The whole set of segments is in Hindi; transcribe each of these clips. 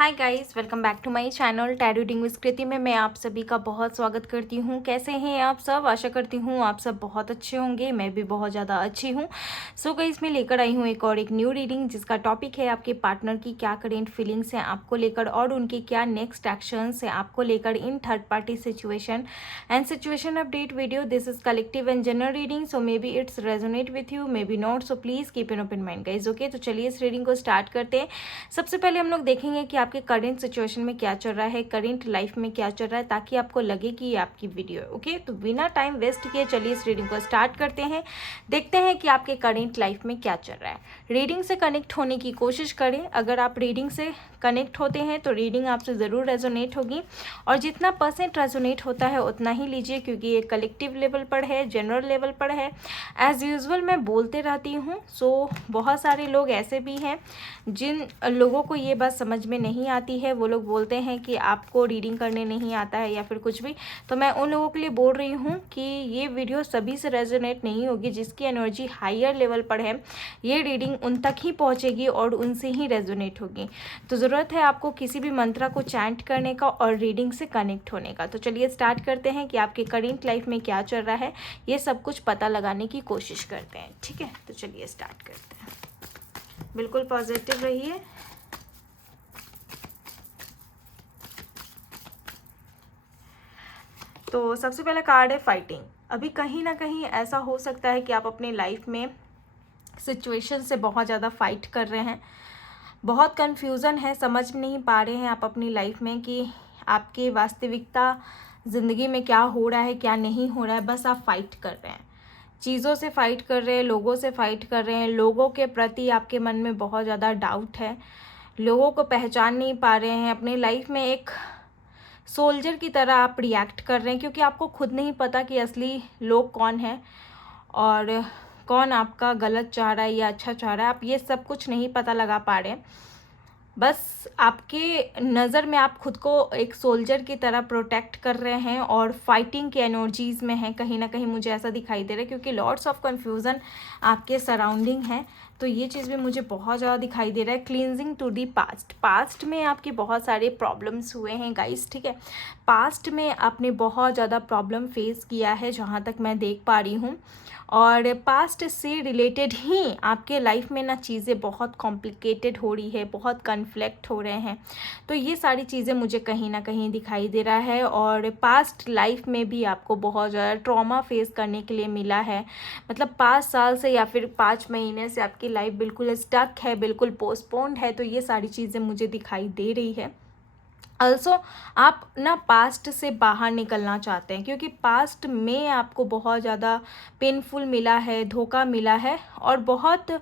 Hi guys, welcome back to my channel tarot reading with Kriti में मैं आप सभी का बहुत स्वागत करती हूँ। कैसे हैं आप सब? आशा करती हूँ आप सब बहुत अच्छे होंगे। मैं भी बहुत ज़्यादा अच्छी हूँ। सो गाइस, मैं लेकर आई हूँ एक न्यू रीडिंग जिसका टॉपिक है आपके पार्टनर की क्या करेंट फीलिंग्स हैं आपको लेकर और उनके क्या नेक्स्ट एक्शंस हैं आपको लेकर in third party situation and situation update video. This is collective and general reading, so may be it's resonate with you, may be not, so please keep an open mind guys. Okay, तो चलिए इस रीडिंग को स्टार्ट करते हैं। सबसे पहले हम लोग देखेंगे कि आपके करंट सिचुएशन में क्या चल रहा है, करंट लाइफ में क्या चल रहा है, ताकि आपको लगे कि ये आपकी वीडियो है। ओके, तो बिना टाइम वेस्ट किए चलिए इस रीडिंग को स्टार्ट करते हैं। देखते हैं कि आपके करंट लाइफ में क्या चल रहा है। रीडिंग से कनेक्ट होने की कोशिश करें। अगर आप रीडिंग से कनेक्ट होते हैं तो रीडिंग आपसे ज़रूर रेजोनेट होगी और जितना % रेजोनेट होता है उतना ही लीजिए, क्योंकि ये कलेक्टिव लेवल पर है, जनरल लेवल पर है। एज़ यूजुअल मैं बोलते रहती हूँ। सो बहुत सारे लोग ऐसे भी हैं जिन लोगों को ये बात समझ में नहीं आती है। वो लोग बोलते हैं कि आपको रीडिंग करने नहीं आता है या फिर कुछ भी। तो मैं उन लोगों के लिए बोल रही हूँ कि ये वीडियो सभी से रेजोनेट नहीं होगी। जिसकी एनर्जी हायर लेवल पर है ये रीडिंग उन तक ही पहुँचेगी और उनसे ही रेजोनेट होगी। तो ज़रूरत है आपको किसी भी मंत्रा को चैंट करने का और रीडिंग से कनेक्ट होने का। तो चलिए स्टार्ट करते हैं कि आपके करेंट लाइफ में क्या चल रहा है, ये सब कुछ पता लगाने की कोशिश करते हैं। ठीक है, तो चलिए स्टार्ट करते हैं। बिल्कुल पॉजिटिव रहिए। तो सबसे पहला कार्ड है फाइटिंग। अभी कहीं ना कहीं ऐसा हो सकता है कि आप अपने लाइफ में सिचुएशन से बहुत ज़्यादा फाइट कर रहे हैं। बहुत कन्फ्यूज़न है, समझ नहीं पा रहे हैं आप अपनी लाइफ में कि आपकी वास्तविकता ज़िंदगी में क्या हो रहा है, क्या नहीं हो रहा है। बस आप फाइट कर रहे हैं, चीज़ों से फाइट कर रहे हैं, लोगों से फाइट कर रहे हैं। लोगों के प्रति आपके मन में बहुत ज़्यादा डाउट है, लोगों को पहचान नहीं पा रहे हैं। अपनी लाइफ में एक सोल्जर की तरह आप रिएक्ट कर रहे हैं, क्योंकि आपको खुद नहीं पता कि असली लोग कौन है और कौन आपका गलत चाह रहा है या अच्छा चाह रहा है। आप ये सब कुछ नहीं पता लगा पा रहे हैं। बस आपके नज़र में आप खुद को एक सोल्जर की तरह प्रोटेक्ट कर रहे हैं और फाइटिंग के एनर्जीज़ में हैं। कहीं ना कहीं मुझे ऐसा दिखाई दे रहा है, क्योंकि लॉट्स ऑफ कन्फ्यूज़न आपके सराउंडिंग है। तो ये चीज़ भी मुझे बहुत ज़्यादा दिखाई दे रहा है। Cleansing to the past, past में आपके बहुत सारे प्रॉब्लम्स हुए हैं गाइस। ठीक है, पास्ट में आपने बहुत ज़्यादा प्रॉब्लम फेस किया है जहाँ तक मैं देख पा रही हूँ, और पास्ट से रिलेटेड ही आपके लाइफ में ना चीज़ें बहुत कॉम्प्लिकेटेड हो रही है, बहुत कन्फ्लिक्ट हो रहे हैं। तो ये सारी चीज़ें मुझे कहीं ना कहीं दिखाई दे रहा है। और पास्ट लाइफ में भी आपको बहुत ज़्यादा ट्रॉमा फेस करने के लिए मिला है। मतलब 5 साल से या फिर 5 महीने से आपकी लाइफ बिल्कुल स्टक है, बिल्कुल पोस्टपोन्ड है। तो ये सारी चीज़ें मुझे दिखाई दे रही है। अल्सो आप ना पास्ट से बाहर निकलना चाहते हैं, क्योंकि पास्ट में आपको बहुत ज़्यादा पेनफुल मिला है, धोखा मिला है और बहुत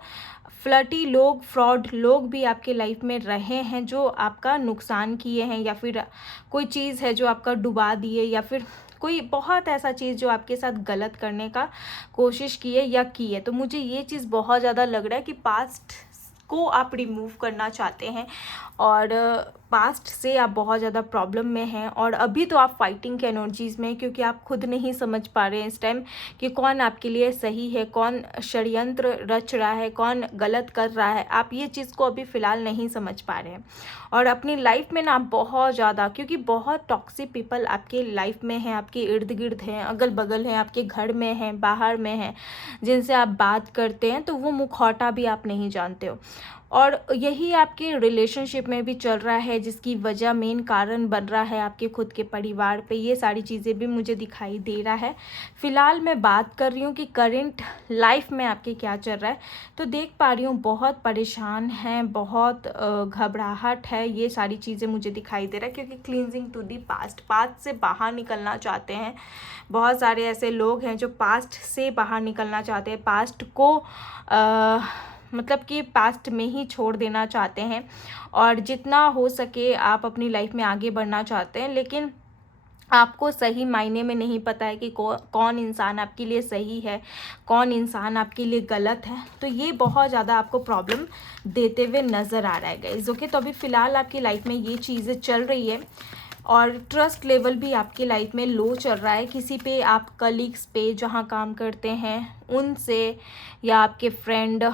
फ्लर्टी लोग, फ्रॉड लोग भी आपके लाइफ में रहे हैं जो आपका नुकसान किए हैं, या फिर कोई चीज़ है जो आपका डुबा दिए, या फिर कोई बहुत ऐसा चीज़ जो आपके साथ गलत करने का कोशिश किए या की है। तो मुझे ये चीज़ बहुत ज़्यादा लग रहा है कि पास्ट को आप रिमूव करना चाहते हैं और पास्ट से आप बहुत ज़्यादा प्रॉब्लम में हैं। और अभी तो आप फाइटिंग के एनर्जीज़ में, क्योंकि आप खुद नहीं समझ पा रहे हैं इस टाइम कि कौन आपके लिए सही है, कौन षड्यंत्र रच रहा है, कौन गलत कर रहा है। आप ये चीज़ को अभी फ़िलहाल नहीं समझ पा रहे हैं। और अपनी लाइफ में ना बहुत ज़्यादा, क्योंकि बहुत टॉक्सिक पीपल आपके लाइफ में हैं, आपके इर्द गिर्द हैं, अगल बगल हैं, आपके घर में हैं, बाहर में हैं, जिनसे आप बात करते हैं तो वो मुखौटा भी आप नहीं जानते हो। और यही आपके रिलेशनशिप में भी चल रहा है, जिसकी वजह, मेन कारण बन रहा है आपके खुद के परिवार पे। ये सारी चीज़ें भी मुझे दिखाई दे रहा है। फ़िलहाल मैं बात कर रही हूँ कि करंट लाइफ में आपके क्या चल रहा है। तो देख पा रही हूँ बहुत परेशान हैं, बहुत घबराहट है। ये सारी चीज़ें मुझे दिखाई दे रहा है, क्योंकि cleansing to the past, past से बाहर निकलना चाहते हैं। बहुत सारे ऐसे लोग हैं जो पास्ट से बाहर निकलना चाहते हैं, पास्ट को मतलब कि पास्ट में ही छोड़ देना चाहते हैं, और जितना हो सके आप अपनी लाइफ में आगे बढ़ना चाहते हैं। लेकिन आपको सही मायने में नहीं पता है कि कौन इंसान आपके लिए सही है, कौन इंसान आपके लिए गलत है। तो ये बहुत ज़्यादा आपको प्रॉब्लम देते हुए नज़र आ रहा है गाइस। ओके, तो अभी फ़िलहाल आपकी लाइफ में ये चीज़ें चल रही है। और ट्रस्ट लेवल भी आपकी लाइफ में लो चल रहा है। किसी पे, आप कलीग्स पे जहाँ काम करते हैं उनसे, या आपके फ्रेंड,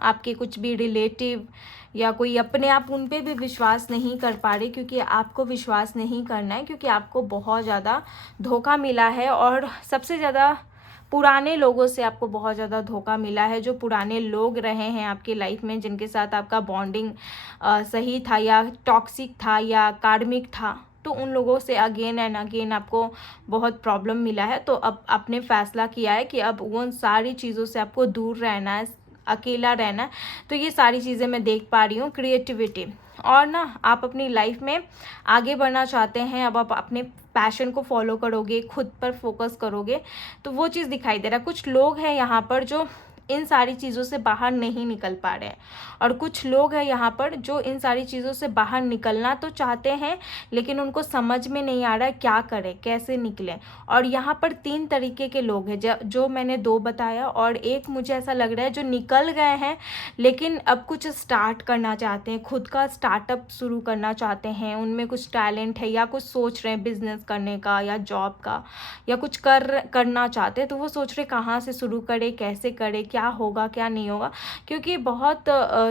आपके कुछ भी रिलेटिव, या कोई अपने आप उन पे भी विश्वास नहीं कर पा रहे, क्योंकि आपको विश्वास नहीं करना है, क्योंकि आपको बहुत ज़्यादा धोखा मिला है। और सबसे ज़्यादा पुराने लोगों से आपको बहुत ज़्यादा धोखा मिला है। जो पुराने लोग रहे हैं आपकी लाइफ में, जिनके साथ आपका बॉन्डिंग सही था या टॉक्सिक था या कार्मिक था, तो उन लोगों से अगेन एंड अगेन आपको बहुत प्रॉब्लम मिला है। तो अब आपने फैसला किया है कि अब उन सारी चीज़ों से आपको दूर रहना है, अकेला रहना है। तो ये सारी चीज़ें मैं देख पा रही हूँ। क्रिएटिविटी और ना, आप अपनी लाइफ में आगे बढ़ना चाहते हैं। अब आप अपने पैशन को फॉलो करोगे, खुद पर फोकस करोगे, तो वो चीज़ दिखाई दे रहा है। कुछ लोग हैं यहाँ पर जो इन सारी चीज़ों से बाहर नहीं निकल पा रहे हैं, और कुछ लोग हैं यहाँ पर जो इन सारी चीज़ों से बाहर निकलना तो चाहते हैं, लेकिन उनको समझ में नहीं आ रहा है क्या करें, कैसे निकलें। और यहाँ पर 3 तरीके के लोग हैं, जो मैंने 2 बताया, और एक मुझे ऐसा लग रहा है जो निकल गए हैं लेकिन अब कुछ स्टार्ट करना चाहते हैं, खुद का स्टार्टअप शुरू करना चाहते हैं। उनमें कुछ टैलेंट है या कुछ सोच रहे हैं बिजनेस करने का या जॉब का, या कुछ करना चाहते हैं। तो वो सोच रहे कहाँ से शुरू करें, कैसे करें, क्या होगा क्या नहीं होगा, क्योंकि बहुत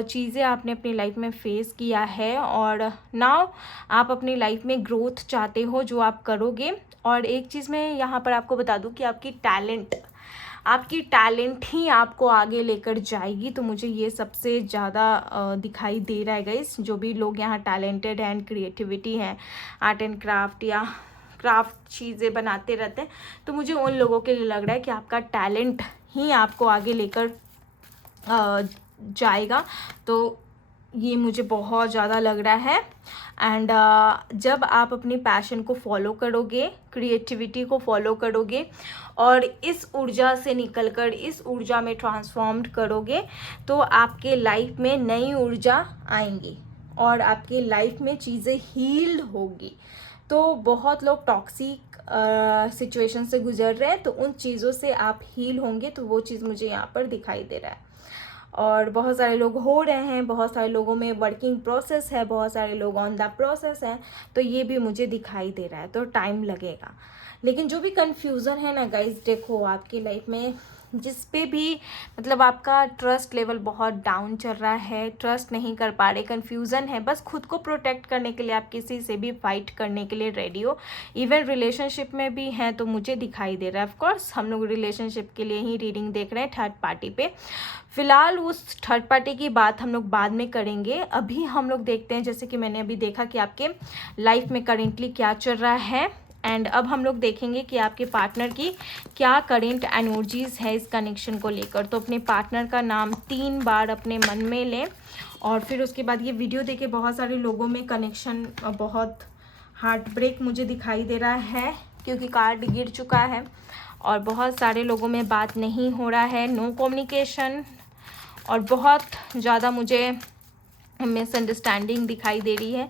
चीज़ें आपने अपनी लाइफ में फेस किया है। और नाउ आप अपनी लाइफ में ग्रोथ चाहते हो, जो आप करोगे। और एक चीज़ मैं यहाँ पर आपको बता दूँ कि आपकी टैलेंट ही आपको आगे लेकर जाएगी। तो मुझे ये सबसे ज़्यादा दिखाई दे रहा है गाइस। जो भी लोग यहाँ टैलेंटेड एंड क्रिएटिविटी हैं, आर्ट एंड क्राफ्ट या क्राफ्ट चीज़ें बनाते रहते हैं, तो मुझे उन लोगों के लिए लग रहा है कि आपका टैलेंट ही आपको आगे लेकर जाएगा। तो ये मुझे बहुत ज़्यादा लग रहा है। एंड जब आप अपनी पैशन को फॉलो करोगे, क्रिएटिविटी को फॉलो करोगे और इस ऊर्जा से निकलकर इस ऊर्जा में ट्रांसफॉर्म्ड करोगे, तो आपके लाइफ में नई ऊर्जा आएंगी और आपके लाइफ में चीज़ें हील्ड होगी। तो बहुत लोग टॉक्सिक सिचुएशन से गुजर रहे हैं, तो उन चीज़ों से आप हील होंगे। तो वो चीज़ मुझे यहाँ पर दिखाई दे रहा है। और बहुत सारे लोग हो रहे हैं, बहुत सारे लोगों में वर्किंग प्रोसेस है, बहुत सारे लोग ऑन द प्रोसेस हैं। तो ये भी मुझे दिखाई दे रहा है। तो टाइम लगेगा, लेकिन जो भी कन्फ्यूज़न है ना गाइज, देखो आपकी लाइफ में जिस पे भी मतलब आपका ट्रस्ट लेवल बहुत डाउन चल रहा है, ट्रस्ट नहीं कर पा रहे, कन्फ्यूज़न है, बस खुद को प्रोटेक्ट करने के लिए आप किसी से भी फाइट करने के लिए रेडी हो। इवन रिलेशनशिप में भी हैं, तो मुझे दिखाई दे रहा है। ऑफकोर्स हम लोग रिलेशनशिप के लिए ही रीडिंग देख रहे हैं, थर्ड पार्टी पे। फिलहाल उस थर्ड पार्टी की बात हम लोग बाद में करेंगे। अभी हम लोग देखते हैं, जैसे कि मैंने अभी देखा कि आपके लाइफ में करेंटली क्या चल रहा है। एंड अब हम लोग देखेंगे कि आपके पार्टनर की क्या करेंट एनर्जीज है इस कनेक्शन को लेकर। तो अपने पार्टनर का नाम 3 बार अपने मन में लें, और फिर उसके बाद ये वीडियो देखे बहुत सारे लोगों में कनेक्शन बहुत हार्ट ब्रेक मुझे दिखाई दे रहा है, क्योंकि कार्ड गिर चुका है और बहुत सारे लोगों में बात नहीं हो रहा है, नो कम्युनिकेशन, और बहुत ज़्यादा मुझे मिसअंडरस्टैंडिंग दिखाई दे रही है।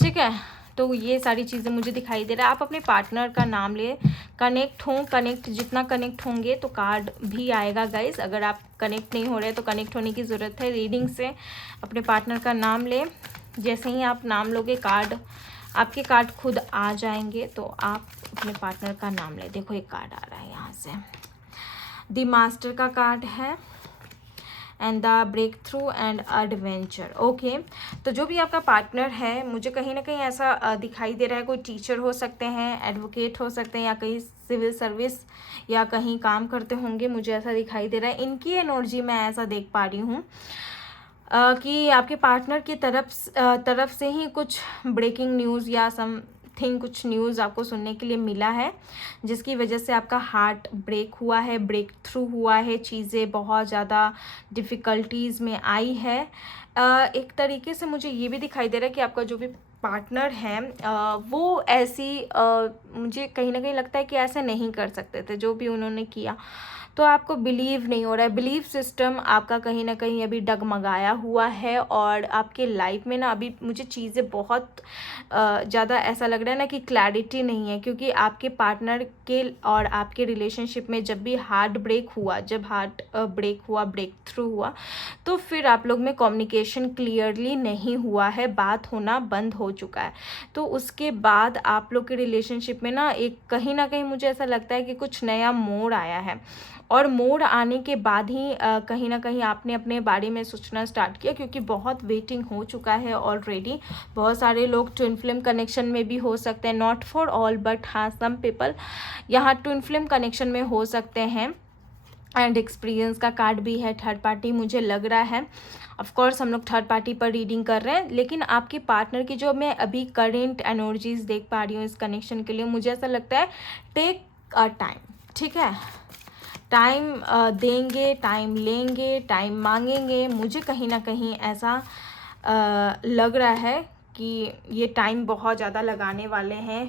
ठीक है, तो ये सारी चीज़ें मुझे दिखाई दे रहा है। आप अपने पार्टनर का नाम ले, कनेक्ट जितना कनेक्ट होंगे तो कार्ड भी आएगा गाइस। अगर आप कनेक्ट नहीं हो रहे तो कनेक्ट होने की ज़रूरत है। रीडिंग से अपने पार्टनर का नाम ले, जैसे ही आप नाम लोगे आपके कार्ड खुद आ जाएंगे। तो आप अपने पार्टनर का नाम ले। देखो एक कार्ड आ रहा है यहाँ से, द मास्टर का कार्ड है, and the breakthrough and adventure. Okay, तो जो भी आपका पार्टनर है, मुझे कहीं ना कहीं ऐसा दिखाई दे रहा है, कोई टीचर हो सकते हैं, एडवोकेट हो सकते हैं, या कहीं सिविल सर्विस या कहीं काम करते होंगे, मुझे ऐसा दिखाई दे रहा है। इनकी एनर्जी मैं ऐसा देख पा रही हूँ कि आपके पार्टनर की तरफ से ही कुछ ब्रेकिंग न्यूज़ या कुछ न्यूज़ आपको सुनने के लिए मिला है, जिसकी वजह से आपका हार्ट ब्रेक हुआ है, ब्रेक थ्रू हुआ है, चीज़ें बहुत ज़्यादा डिफ़िकल्टीज़ में आई है। एक तरीके से मुझे ये भी दिखाई दे रहा है कि आपका जो भी पार्टनर है वो ऐसी मुझे कहीं ना कहीं लगता है कि ऐसे नहीं कर सकते थे जो भी उन्होंने किया। तो आपको बिलीव नहीं हो रहा है, बिलीफ सिस्टम आपका कहीं ना कहीं अभी डगमगाया हुआ है। और आपके लाइफ में ना अभी मुझे चीज़ें बहुत ज़्यादा ऐसा लग रहा है ना कि क्लैरिटी नहीं है, क्योंकि आपके पार्टनर के और आपके रिलेशनशिप में जब भी हार्ट ब्रेक हुआ, ब्रेक थ्रू हुआ, तो फिर आप लोग में कम्युनिकेशन क्लियरली नहीं हुआ है, बात होना बंद हो चुका है। तो उसके बाद आप लोग के रिलेशनशिप में ना एक कहीं ना कहीं मुझे ऐसा लगता है कि कुछ नया मोड़ आया है। और मोड़ आने के बाद ही कहीं ना कहीं आपने अपने बारे में सोचना स्टार्ट किया, क्योंकि बहुत वेटिंग हो चुका है ऑलरेडी। बहुत सारे लोग ट्विन फ्लेम कनेक्शन में भी हो सकते हैं, नॉट फॉर ऑल बट हाँ सम पीपल यहाँ ट्विन फ्लेम कनेक्शन में हो सकते हैं। एंड एक्सपीरियंस का कार्ड भी है, थर्ड पार्टी मुझे लग रहा है। ऑफ कोर्स हम लोग थर्ड पार्टी पर रीडिंग कर रहे हैं, लेकिन आपके पार्टनर की जो मैं अभी करेंट एनर्जीज देख पा रही हूँ इस कनेक्शन के लिए, मुझे ऐसा लगता है टेक अ टाइम, ठीक है, टाइम देंगे, टाइम लेंगे, टाइम मांगेंगे। मुझे कहीं ना कहीं ऐसा लग रहा है कि ये टाइम बहुत ज़्यादा लगाने वाले हैं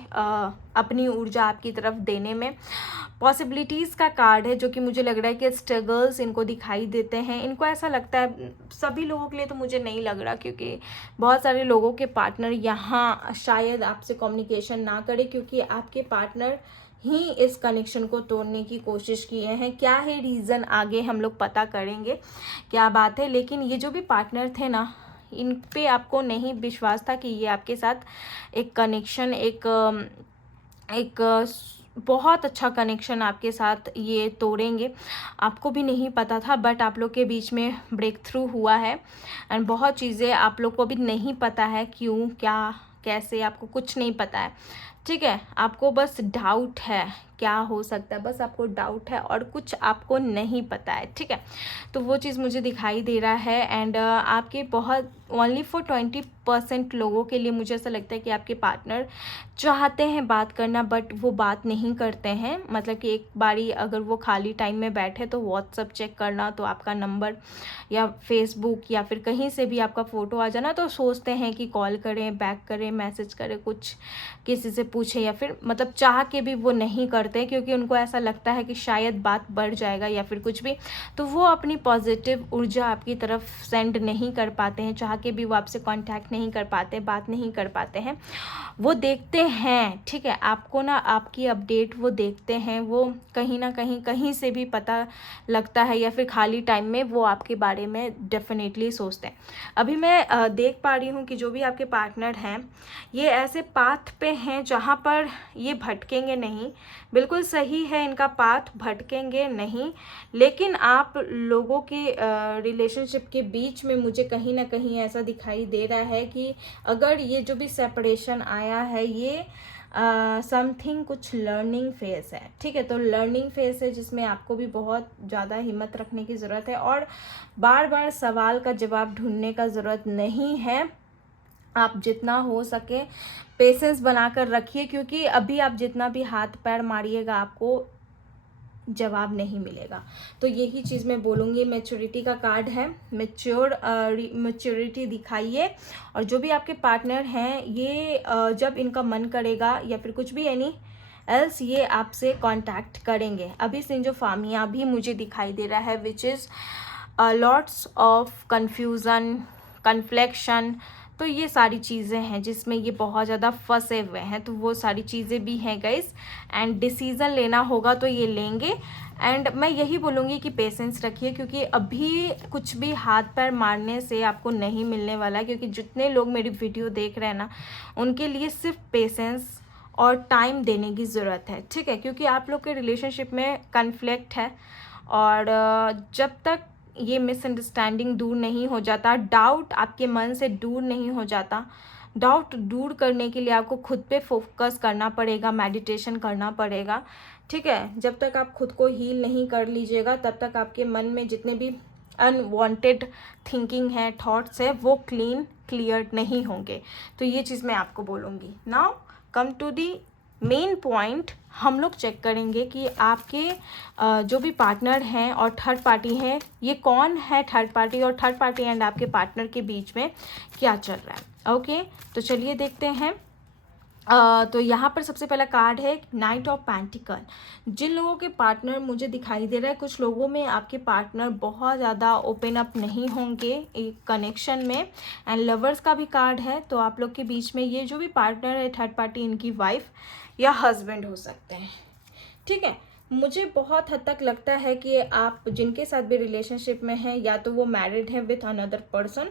अपनी ऊर्जा आपकी तरफ देने में। पॉसिबिलिटीज़ का कार्ड है जो कि मुझे लग रहा है कि स्ट्रगल्स इनको दिखाई देते हैं। इनको ऐसा लगता है, सभी लोगों के लिए तो मुझे नहीं लग रहा, क्योंकि बहुत सारे लोगों के पार्टनर यहाँ शायद आपसे कम्युनिकेशन ना करें, क्योंकि आपके पार्टनर ही इस कनेक्शन को तोड़ने की कोशिश किए हैं। क्या है रीज़न आगे हम लोग पता करेंगे क्या बात है। लेकिन ये जो भी पार्टनर थे ना, इन पे आपको नहीं विश्वास था कि ये आपके साथ एक कनेक्शन, एक बहुत अच्छा कनेक्शन आपके साथ ये तोड़ेंगे। आपको भी नहीं पता था, बट आप लोग के बीच में ब्रेक थ्रू हुआ है। एंड बहुत चीज़ें आप लोग को भी नहीं पता है, क्यों, क्या, कैसे, आपको कुछ नहीं पता है, ठीक है। आपको बस डाउट है क्या हो सकता है, बस आपको डाउट है और कुछ आपको नहीं पता है, ठीक है। तो वो चीज़ मुझे दिखाई दे रहा है। एंड आपके बहुत ओनली फॉर 20% लोगों के लिए मुझे ऐसा लगता है कि आपके पार्टनर चाहते हैं बात करना, बट वो बात नहीं करते हैं। मतलब कि एक बारी अगर वो खाली टाइम में बैठे तो व्हाट्सअप चेक करना, तो आपका नंबर या फेसबुक या फिर कहीं से भी आपका फ़ोटो आ जाना, तो सोचते हैं कि कॉल करें, बैक करें, मैसेज करें, कुछ किसी से पूछें, या फिर मतलब चाह के भी वो नहीं करते, क्योंकि उनको ऐसा लगता है कि शायद बात बढ़ जाएगा या फिर कुछ भी। तो वो अपनी पॉजिटिव ऊर्जा आपकी तरफ सेंड नहीं कर पाते हैं, चाह के भी वो आपसे कांटेक्ट नहीं कर पाते, बात नहीं कर पाते हैं। वो देखते हैं, ठीक है, आपको ना आपकी अपडेट वो देखते हैं, वो कहीं ना कहीं से भी पता लगता है, या फिर खाली टाइम में वो आपके बारे में डेफिनेटली सोचते हैं। अभी मैं देख पा रही हूँ कि जो भी आपके पार्टनर हैं ये ऐसे पाथ पे हैं जहाँ पर ये भटकेंगे नहीं, बिल्कुल सही है इनका पाथ, भटकेंगे नहीं। लेकिन आप लोगों के रिलेशनशिप के बीच में मुझे कहीं ना कहीं ऐसा दिखाई दे रहा है कि अगर ये जो भी सेपरेशन आया है ये समथिंग कुछ लर्निंग फेज है, ठीक है। तो लर्निंग फेज है जिसमें आपको भी बहुत ज़्यादा हिम्मत रखने की ज़रूरत है और बार बार सवाल का जवाब ढूंढने का ज़रूरत नहीं है। आप जितना हो सके पेशेंस बनाकर रखिए, क्योंकि अभी आप जितना भी हाथ पैर मारिएगा आपको जवाब नहीं मिलेगा। तो यही चीज़ मैं बोलूँगी। मैच्योरिटी का कार्ड है, मैच्योरिटी दिखाइए। और जो भी आपके पार्टनर हैं ये जब इनका मन करेगा या फिर कुछ भी एनी एल्स ये आपसे कांटेक्ट करेंगे। अभी से जो फामिया भी मुझे दिखाई दे रहा है which is lots of confusion, confliction. तो ये सारी चीज़ें हैं जिसमें ये बहुत ज़्यादा फंसे हुए हैं, तो वो सारी चीज़ें भी हैं गाइस। एंड डिसीज़न लेना होगा तो ये लेंगे। एंड मैं यही बोलूँगी कि पेशेंस रखिए, क्योंकि अभी कुछ भी हाथ पैर मारने से आपको नहीं मिलने वाला है। क्योंकि जितने लोग मेरी वीडियो देख रहे हैं ना, उनके लिए सिर्फ पेशेंस और टाइम देने की ज़रूरत है, ठीक है। क्योंकि आप लोग के रिलेशनशिप में कन्फ्लिक्ट है, और जब तक ये मिसअंडरस्टैंडिंग दूर नहीं हो जाता, डाउट आपके मन से दूर नहीं हो जाता, डाउट दूर करने के लिए आपको खुद पे फोकस करना पड़ेगा, मेडिटेशन करना पड़ेगा, ठीक है। जब तक आप खुद को हील नहीं कर लीजिएगा तब तक आपके मन में जितने भी अनवांटेड थिंकिंग है, थॉट्स है, वो क्लियर नहीं होंगे। तो ये चीज़ मैं आपको बोलूँगी। Now come to the main point. हम लोग चेक करेंगे कि आपके जो भी पार्टनर हैं और थर्ड पार्टी हैं, ये कौन है थर्ड पार्टी, और थर्ड पार्टी एंड आपके पार्टनर के बीच में क्या चल रहा है। ओके, तो चलिए देखते हैं। तो यहाँ पर सबसे पहला कार्ड है नाइट ऑफ पेंटिकल। जिन लोगों के पार्टनर मुझे दिखाई दे रहा है, कुछ लोगों में आपके पार्टनर बहुत ज़्यादा ओपन अप नहीं होंगे एक कनेक्शन में। एंड लवर्स का भी कार्ड है, तो आप लोग के बीच में ये जो भी पार्टनर है थर्ड पार्टी, इनकी वाइफ या हस्बैंड हो सकते हैं, ठीक है। मुझे बहुत हद तक लगता है कि आप जिनके साथ भी रिलेशनशिप में हैं या तो वो मैरिड हैं विथ अनदर पर्सन,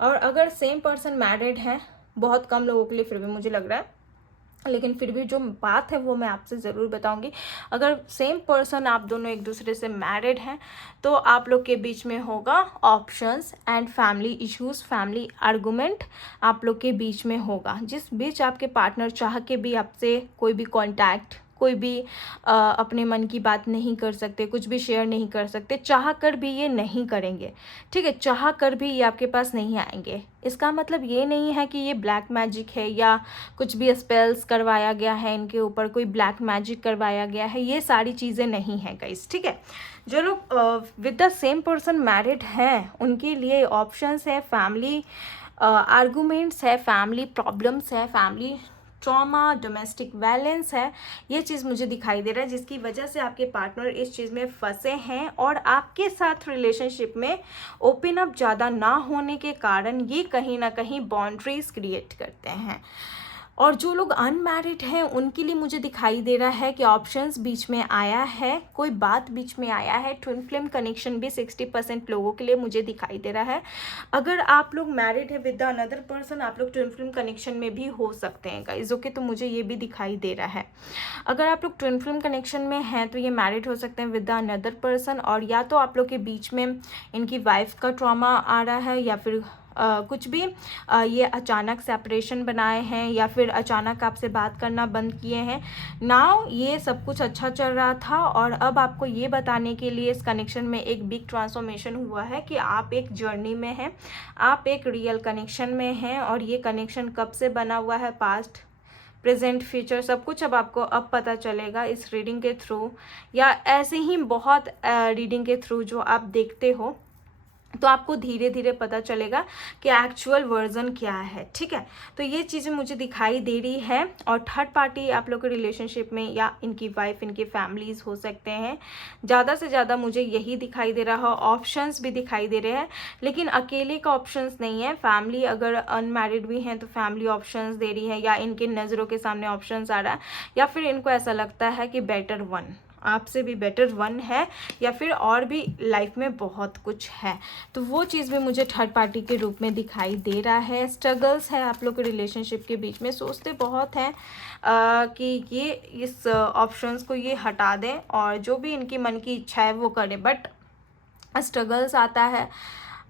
और अगर सेम पर्सन मैरिड है, बहुत कम लोगों के लिए फिर भी मुझे लग रहा है लेकिन फिर भी जो बात है वो मैं आपसे ज़रूर बताऊंगी। अगर सेम पर्सन आप दोनों एक दूसरे से मैरिड हैं तो आप लोग के बीच में होगा options and family issues, family argument आप लोग के बीच में होगा, जिस बीच आपके पार्टनर चाह के भी आपसे कोई भी कॉन्टैक्ट, कोई भी अपने मन की बात नहीं कर सकते, कुछ भी शेयर नहीं कर सकते, चाह कर भी ये नहीं करेंगे। ठीक है, चाह कर भी ये आपके पास नहीं आएंगे। इसका मतलब ये नहीं है कि ये ब्लैक मैजिक है या कुछ भी स्पेल्स करवाया गया है इनके ऊपर, कोई ब्लैक मैजिक करवाया गया है, ये सारी चीज़ें नहीं हैं गाइस। ठीक है, जो लोग with the same person married हैं उनके लिए ऑप्शंस है, फैमिली आर्गूमेंट्स है, फैमिली प्रॉब्लम्स है, फैमिली ट्रॉमा, डोमेस्टिक वायलेंस है। ये चीज़ मुझे दिखाई दे रहा है जिसकी वजह से आपके पार्टनर इस चीज़ में फंसे हैं और आपके साथ रिलेशनशिप में ओपन अप ज़्यादा ना होने के कारण ये कहीं ना कहीं बाउंड्रीज क्रिएट करते हैं। और जो लोग अनमैरिड हैं उनके लिए मुझे दिखाई दे रहा है कि ऑप्शंस बीच में आया है, कोई बात बीच में आया है। ट्विन फ्लेम कनेक्शन भी 60% लोगों के लिए मुझे दिखाई दे रहा है। अगर आप लोग मैरिड है विद द अनदर पर्सन, आप लोग ट्विन फ्लेम कनेक्शन में भी हो सकते हैं गाइस। ओके, तो मुझे ये भी दिखाई दे रहा है। अगर आप लोग ट्विन फ्लेम कनेक्शन में हैं तो ये मैरिड हो सकते हैं विद द अनदर पर्सन, और या तो आप लोग के बीच में इनकी वाइफ का ट्रॉमा आ रहा है या फिर कुछ भी ये अचानक सेपरेशन बनाए हैं या फिर अचानक आपसे बात करना बंद किए हैं। नाउ ये सब कुछ अच्छा चल रहा था और अब आपको ये बताने के लिए इस कनेक्शन में एक बिग ट्रांसफॉर्मेशन हुआ है कि आप एक जर्नी में हैं, आप एक रियल कनेक्शन में हैं। और ये कनेक्शन कब से बना हुआ है, पास्ट प्रेजेंट फ्यूचर सब कुछ अब आपको अब पता चलेगा इस रीडिंग के थ्रू, या ऐसे ही बहुत रीडिंग के थ्रू जो आप देखते हो तो आपको धीरे धीरे पता चलेगा कि एक्चुअल वर्जन क्या है। ठीक है, तो ये चीज़ें मुझे दिखाई दे रही है। और थर्ड पार्टी आप लोग के रिलेशनशिप में या इनकी वाइफ, इनकी फैमिलीज हो सकते हैं, ज़्यादा से ज़्यादा मुझे यही दिखाई दे रहा है। ऑप्शंस भी दिखाई दे रहे हैं, लेकिन अकेले का ऑप्शंस नहीं है। फैमिली अगर अनमैरिड भी हैं तो फैमिली ऑप्शंस दे रही है, या इनके नज़रों के सामने ऑप्शंस आ रहा है, या फिर इनको ऐसा लगता है कि बेटर वन, आपसे भी बेटर वन है, या फिर और भी लाइफ में बहुत कुछ है। तो वो चीज़ भी मुझे थर्ड पार्टी के रूप में दिखाई दे रहा है। स्ट्रगल्स है आप लोग के रिलेशनशिप के बीच में, सोचते बहुत हैं कि ये इस ऑप्शंस को ये हटा दें और जो भी इनकी मन की इच्छा है वो करें, बट स्ट्रगल्स आता है।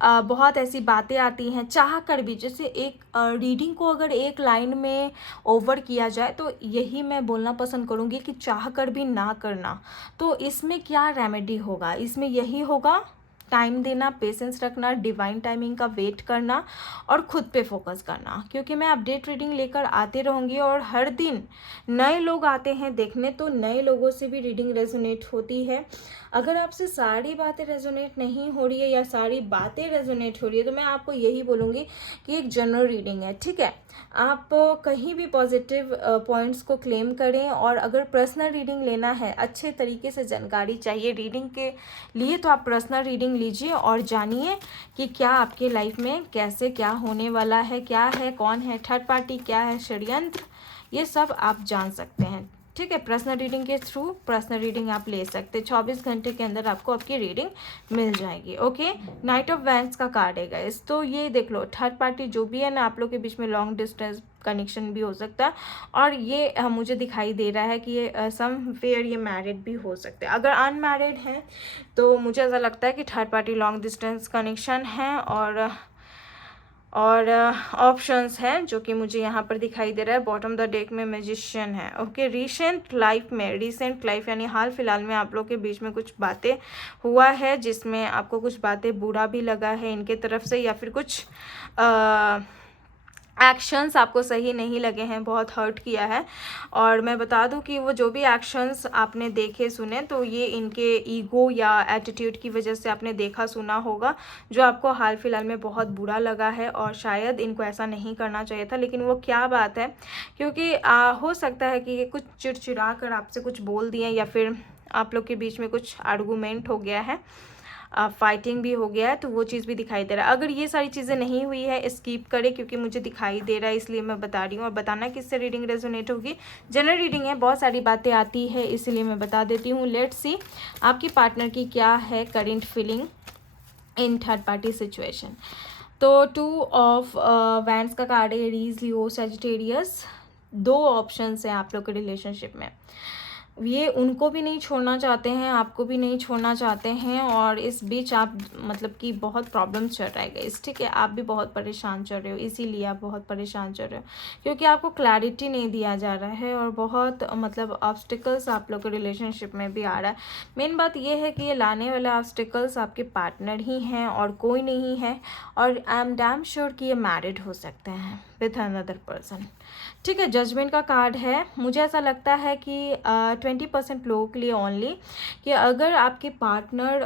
बहुत ऐसी बातें आती हैं चाह कर भी। जैसे एक रीडिंग को अगर एक लाइन में ओवर किया जाए तो यही मैं बोलना पसंद करूँगी कि चाह कर भी ना करना। तो इसमें क्या रेमेडी होगा, इसमें यही होगा टाइम देना, पेशेंस रखना, डिवाइन टाइमिंग का वेट करना और खुद पे फोकस करना। क्योंकि मैं अपडेट रीडिंग लेकर आती रहूँगी और हर दिन नए लोग आते हैं देखने, तो नए लोगों से भी रीडिंग रेजोनेट होती है। अगर आपसे सारी बातें रेजोनेट नहीं हो रही है या सारी बातें रेजोनेट हो रही है तो मैं आपको यही बोलूँगी कि एक जनरल रीडिंग है। ठीक है, आप कहीं भी पॉजिटिव पॉइंट्स को क्लेम करें। और अगर पर्सनल रीडिंग लेना है, अच्छे तरीके से जानकारी चाहिए रीडिंग के लिए, तो आप पर्सनल रीडिंग लीजिए और जानिए कि क्या आपके लाइफ में कैसे क्या होने वाला है, क्या है, कौन है थर्ड पार्टी, क्या है षड्यंत्र, ये सब आप जान सकते हैं। ठीक है, पर्सनल रीडिंग के थ्रू पर्सनल रीडिंग आप ले सकते हैं। 24 घंटे के अंदर आपको आपकी रीडिंग मिल जाएगी। ओके, नाइट ऑफ वैंड्स का कार्ड है गाइस। तो ये देख लो, थर्ड पार्टी जो भी है ना, आप लोग के बीच में लॉन्ग डिस्टेंस कनेक्शन भी हो सकता है। और ये मुझे दिखाई दे रहा है कि ये समवेयर ये मैरिड भी हो सकते हैं। अगर अनमैरिड हैं तो मुझे ऐसा लगता है कि third party long distance connection है। और ऑप्शंस हैं जो कि मुझे यहाँ पर दिखाई दे रहा है। बॉटम द डेक में मैजिशियन है। ओके, रिसेंट लाइफ यानी हाल फिलहाल में आप लोग के बीच में कुछ बातें हुआ है जिसमें आपको कुछ बातें बुरा भी लगा है इनके तरफ से, या फिर कुछ एक्शंस आपको सही नहीं लगे हैं, बहुत हर्ट किया है। और मैं बता दूं कि वो जो भी एक्शंस आपने देखे सुने तो ये इनके ईगो या एटीट्यूड की वजह से आपने देखा सुना होगा, जो आपको हाल फिलहाल में बहुत बुरा लगा है और शायद इनको ऐसा नहीं करना चाहिए था। लेकिन वो क्या बात है, क्योंकि हो सकता है कि ये कुछ चिड़चिड़ा कर आपसे कुछ बोल दिए, या फिर आप लोग के बीच में कुछ आर्गूमेंट हो गया है, फाइटिंग भी हो गया है, तो वो चीज़ भी दिखाई दे रहा है। अगर ये सारी चीज़ें नहीं हुई है स्किप करें, क्योंकि मुझे दिखाई दे रहा है इसलिए मैं बता रही हूँ। और बताना किससे रीडिंग रेजोनेट होगी, जनरल रीडिंग है, बहुत सारी बातें आती है इसीलिए मैं बता देती हूँ। लेट्स सी आपकी पार्टनर की क्या है current feeling in third party situation. तो 2 ऑफ वैंड्स का कार्ड है, एरीज, लियो, सजिटेरियस। दो ऑप्शंस हैं आप लोग के रिलेशनशिप में। ये उनको भी नहीं छोड़ना चाहते हैं, आपको भी नहीं छोड़ना चाहते हैं, और इस बीच आप मतलब कि बहुत प्रॉब्लम्स चल रहा है गाइस, ठीक है। आप भी बहुत परेशान चल रहे हो, इसीलिए आप बहुत परेशान चल रहे हो क्योंकि आपको क्लैरिटी नहीं दिया जा रहा है और बहुत मतलब ऑब्स्टिकल्स आप लोग के रिलेशनशिप में भी आ रहा है। मेन बात ये है कि ये लाने वाले ऑब्स्टिकल्स आपके पार्टनर ही हैं और कोई नहीं है, और आई एम डैम श्योर कि ये मैरिड हो सकते हैं विथ अनदर पर्सन, ठीक है। जजमेंट का कार्ड है। मुझे ऐसा लगता है कि 20% लोगों के लिए ओनली, कि अगर आपके पार्टनर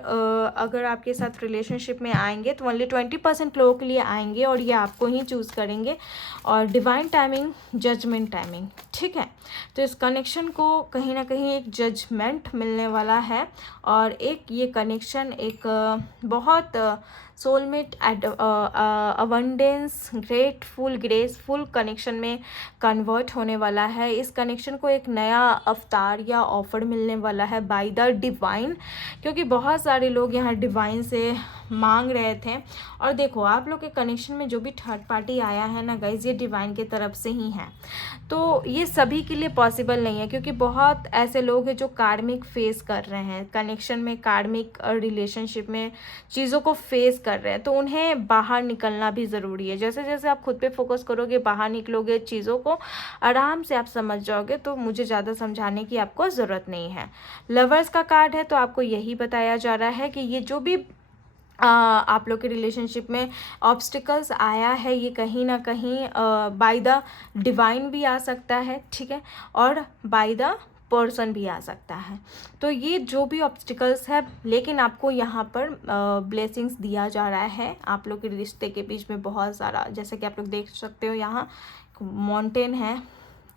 अगर आपके साथ रिलेशनशिप में आएंगे तो ओनली 20% लोगों के लिए आएंगे और ये आपको ही चूज़ करेंगे, और डिवाइन टाइमिंग, जजमेंट टाइमिंग, ठीक है। तो इस कनेक्शन को कहीं ना कहीं एक जजमेंट मिलने वाला है, और एक ये कनेक्शन एक बहुत soulmate abundance, grateful, graceful connection में कन्वर्ट होने वाला है। इस कनेक्शन को एक नया अवतार या ऑफर मिलने वाला है बाय द डिवाइन, क्योंकि बहुत सारे लोग यहाँ डिवाइन से मांग रहे थे। और देखो आप लोग के कनेक्शन में जो भी थर्ड पार्टी आया है ना गाइज, ये डिवाइन की तरफ से ही है। तो ये सभी के लिए पॉसिबल नहीं है, क्योंकि बहुत ऐसे लोग हैं जो कार्मिक फेस कर रहे हैं कनेक्शन में, कार्मिक रिलेशनशिप में चीज़ों को फेस कर रहे हैं, तो उन्हें बाहर निकलना भी ज़रूरी है। जैसे जैसे आप खुद पे फोकस करोगे, बाहर निकलोगे, चीज़ों को आराम से आप समझ जाओगे, तो मुझे ज़्यादा समझाने की आपको ज़रूरत नहीं है। लवर्स का कार्ड है, तो आपको यही बताया जा रहा है कि ये जो भी आप लोग के रिलेशनशिप में ऑब्स्टिकल्स आया है, ये कहीं ना कहीं बाय द डिवाइन भी आ सकता है, ठीक है, और बाय द पर्सन भी आ सकता है। तो ये जो भी ऑब्स्टिकल्स है, लेकिन आपको यहाँ पर ब्लेसिंग्स दिया जा रहा है। आप लोग के रिश्ते के बीच में बहुत सारा, जैसे कि आप लोग देख सकते हो यहाँ माउंटेन है,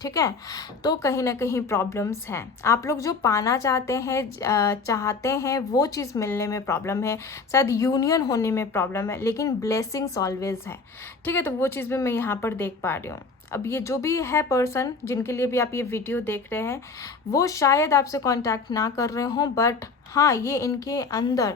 ठीक है। तो कहीं ना कहीं प्रॉब्लम्स हैं। आप लोग जो पाना चाहते हैं वो चीज़ मिलने में प्रॉब्लम है, शायद यूनियन होने में प्रॉब्लम है, लेकिन ब्लेसिंग्स ऑलवेज है, ठीक है। तो वो चीज़ भी मैं यहाँ पर देख पा रही हूँ। अब ये जो भी है पर्सन जिनके लिए भी आप ये वीडियो देख रहे हैं, वो शायद आपसे कांटेक्ट ना कर रहे हों, बट हाँ, ये इनके अंदर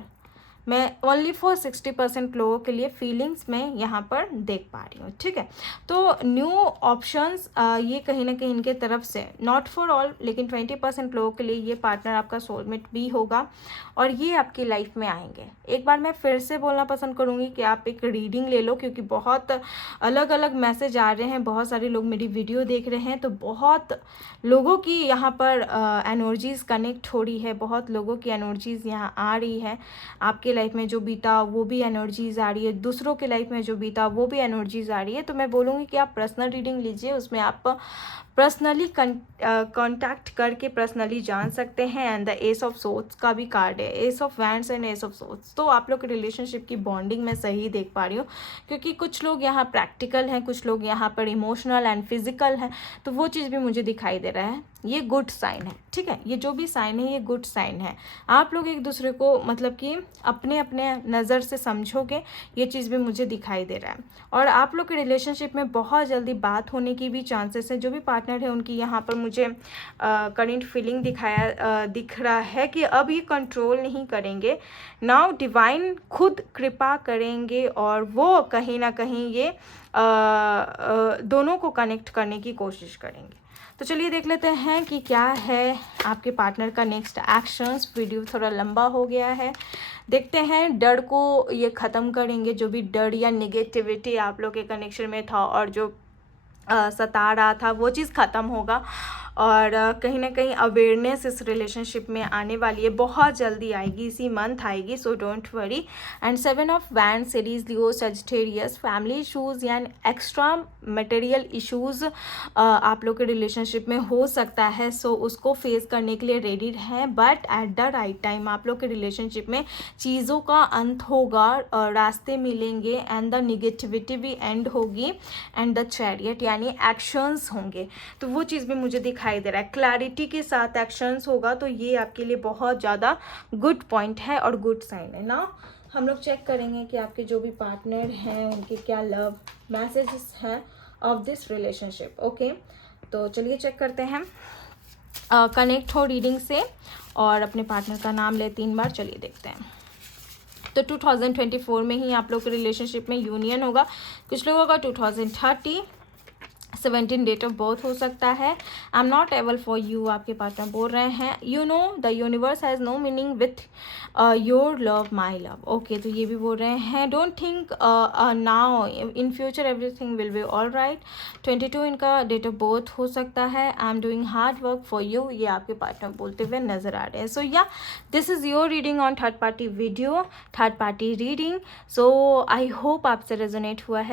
मैं ओनली फॉर 60% लोगों के लिए फीलिंग्स में यहाँ पर देख पा रही हूँ, ठीक है। तो न्यू ऑप्शंस ये कहीं ना कहीं इनके तरफ से, नॉट फॉर ऑल, लेकिन 20% लोगों के लिए ये पार्टनर आपका सोलमेट भी होगा और ये आपकी लाइफ में आएंगे। एक बार मैं फिर से बोलना पसंद करूँगी कि आप एक रीडिंग ले लो, क्योंकि बहुत अलग अलग मैसेज आ रहे हैं, बहुत सारे लोग मेरी वीडियो देख रहे हैं, तो बहुत लोगों की यहाँ पर एनर्जीज़ कनेक्ट हो रही है, बहुत लोगों की एनर्जीज़ यहाँ आ रही है। आपके लाइफ में जो बीता वो भी एनर्जीज आ रही है, दूसरों के लाइफ में जो बीता वो भी एनर्जीज आ रही है। तो मैं बोलूँगी कि आप पर्सनल रीडिंग लीजिए, उसमें आप पर्सनली कांटेक्ट करके पर्सनली जान सकते हैं। And the S of swords का भी कार्ड है, S of wands and S of swords. तो आप लोग के रिलेशनशिप की बॉन्डिंग मैं सही देख पा रही हूँ, क्योंकि कुछ लोग यहाँ प्रैक्टिकल हैं, कुछ लोग यहाँ पर इमोशनल एंड फिजिकल हैं, तो वो चीज़ भी मुझे दिखाई दे रहा है। ये गुड साइन है, ठीक है। ये जो भी साइन है ये गुड साइन है। आप लोग एक दूसरे को मतलब कि अपने अपने नज़र से समझोगे, ये चीज़ भी मुझे दिखाई दे रहा है। और आप लोग के रिलेशनशिप में बहुत जल्दी बात होने की भी चांसेस है। जो भी पार्टनर है उनकी यहाँ पर मुझे करेंट फीलिंग दिख रहा है कि अब ये कंट्रोल नहीं करेंगे, नाउ डिवाइन खुद कृपा करेंगे और वो कहीं ना कहीं ये दोनों को कनेक्ट करने की कोशिश करेंगे। तो चलिए देख लेते हैं कि क्या है आपके पार्टनर का नेक्स्ट एक्शंस। वीडियो थोड़ा लंबा हो गया है, देखते हैं। डर को ये ख़त्म करेंगे, जो भी डर या नेगेटिविटी आप लोग के कनेक्शन में था और जो सता रहा था वो चीज़ ख़त्म होगा, और कहीं ना कहीं अवेयरनेस इस रिलेशनशिप में आने वाली है, बहुत जल्दी आएगी, इसी मंथ आएगी, so don't worry. And 7 of wand series, Leo, Sagittarius, family issues या एक्स्ट्रा मटेरियल इशूज़ आप लोग के रिलेशनशिप में हो सकता है, सो उसको फेस करने के लिए रेडी हैं। But at the right time आप लोग के रिलेशनशिप में चीज़ों का अंत होगा, रास्ते मिलेंगे, एंड द निगेटिविटी भी एंड होगी, एंड द चैरियट यानी एक्शंस होंगे। तो वो चीज़ भी मुझे दिखाई दे रहा है, क्लैरिटी के साथ एक्शंस होगा, तो ये आपके लिए बहुत ज़्यादा गुड पॉइंट है और गुड साइन है ना। हम लोग चेक करेंगे कि आपके जो भी पार्टनर हैं उनके क्या लव मैसेजेस हैं ऑफ दिस रिलेशनशिप। ओके, तो चलिए चेक करते हैं। कनेक्ट हो रीडिंग से और अपने पार्टनर का नाम ले 3 बार। चलिए देखते हैं। तो 2024 में ही आप लोग के रिलेशनशिप में यूनियन होगा, कुछ लोगों का 2030, 17 डेट ऑफ बर्थ हो सकता है। I am not able for you, आपके पार्टनर बोल रहे हैं। You know the universe has no meaning with your love my love. Okay, तो ये भी बोल रहे हैं don't think now, in future everything will be all right. 22 इनका डेट ऑफ बर्थ हो सकता है। I am doing hard work for you, ये आपके पार्टनर बोलते हुए नजर आ रहे हैं। सो या this is your reading on third party video, third party reading. So I hope आपसे रेजोनेट हुआ है।